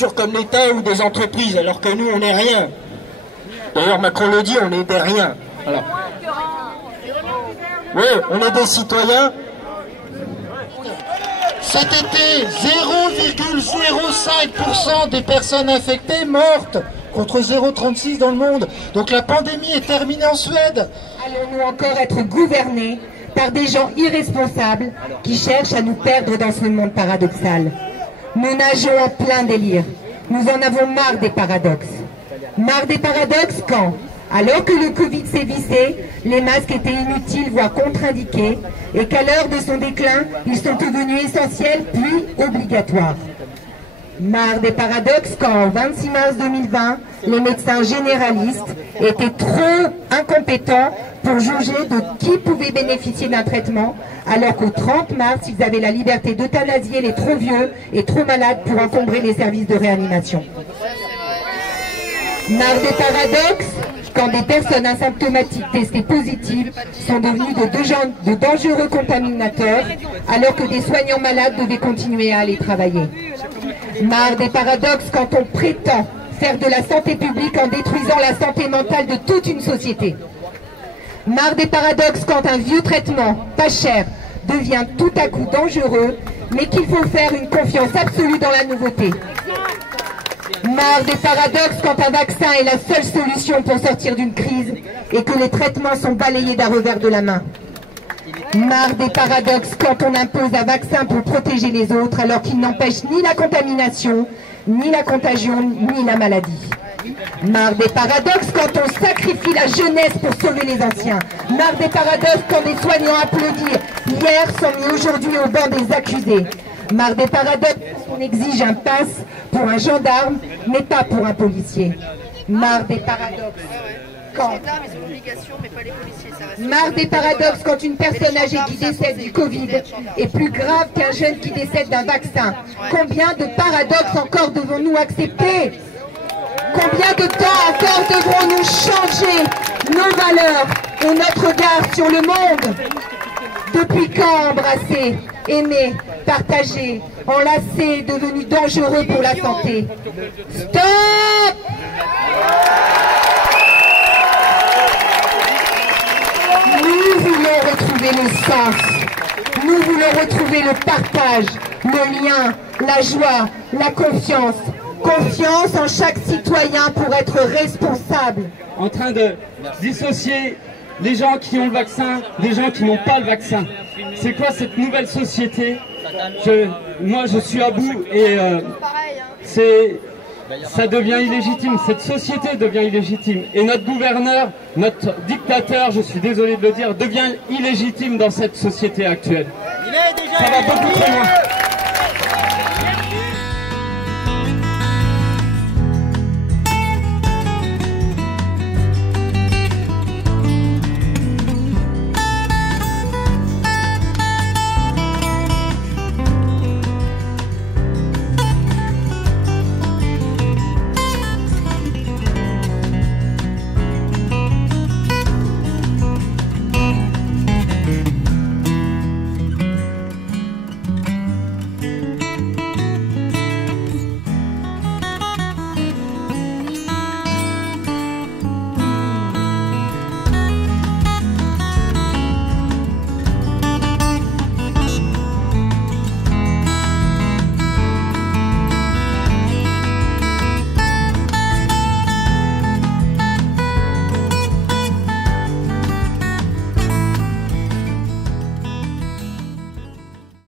structures comme l'État ou des entreprises, alors que nous, on n'est rien. D'ailleurs, Macron le dit, on est des riens. Alors, oui, on est des citoyens. Cet été, 0,05% des personnes infectées mortes, contre 0,36 dans le monde. Donc la pandémie est terminée en Suède. Allons-nous encore être gouvernés par des gens irresponsables qui cherchent à nous perdre dans ce monde paradoxal? Nous nageons en plein délire. Nous en avons marre des paradoxes. Marre des paradoxes quand, alors que le Covid sévissait, les masques étaient inutiles, voire contre-indiqués, et qu'à l'heure de son déclin, ils sont devenus essentiels puis obligatoires. Marre des paradoxes quand, au 26 mars 2020, les médecins généralistes étaient trop incompétents pour juger de qui pouvait bénéficier d'un traitement, alors qu'au 30 mars, ils avaient la liberté d'euthanasier les trop vieux et trop malades pour encombrer les services de réanimation. Marre des paradoxes quand des personnes asymptomatiques testées positives sont devenues de dangereux contaminateurs, alors que des soignants malades devaient continuer à aller travailler. Marre des paradoxes quand on prétend faire de la santé publique en détruisant la santé mentale de toute une société. Marre des paradoxes quand un vieux traitement, pas cher, devient tout à coup dangereux, mais qu'il faut faire une confiance absolue dans la nouveauté. Marre des paradoxes quand un vaccin est la seule solution pour sortir d'une crise et que les traitements sont balayés d'un revers de la main. Marre des paradoxes quand on impose un vaccin pour protéger les autres alors qu'il n'empêche ni la contamination, ni la contagion, ni la maladie. Marre des paradoxes quand on sacrifie la jeunesse pour sauver les anciens. Marre des paradoxes quand des soignants applaudis hier sont mis aujourd'hui au banc des accusés. Marre des paradoxes quand on exige un pass pour un gendarme, mais pas pour un policier. Marre des paradoxes quand... Marre des paradoxes quand une personne âgée qui décède du Covid est plus grave qu'un jeune qui décède d'un vaccin. Combien de paradoxes encore devons-nous accepter? Combien de temps encore devrons-nous changer nos valeurs et notre regard sur le monde? Depuis quand embrasser, aimer, partager, enlacer est devenu dangereux pour la santé? Stop! Nous voulons retrouver le sens. Nous voulons retrouver le partage, le lien, la joie, la confiance. Confiance en chaque citoyen pour être responsable. En train de dissocier les gens qui ont le vaccin des gens qui n'ont pas le vaccin. C'est quoi cette nouvelle société? Moi je suis à bout et ça devient illégitime, cette société devient illégitime. Et notre gouverneur, notre dictateur, je suis désolé de le dire, devient illégitime dans cette société actuelle. Ça va beaucoup trop loin.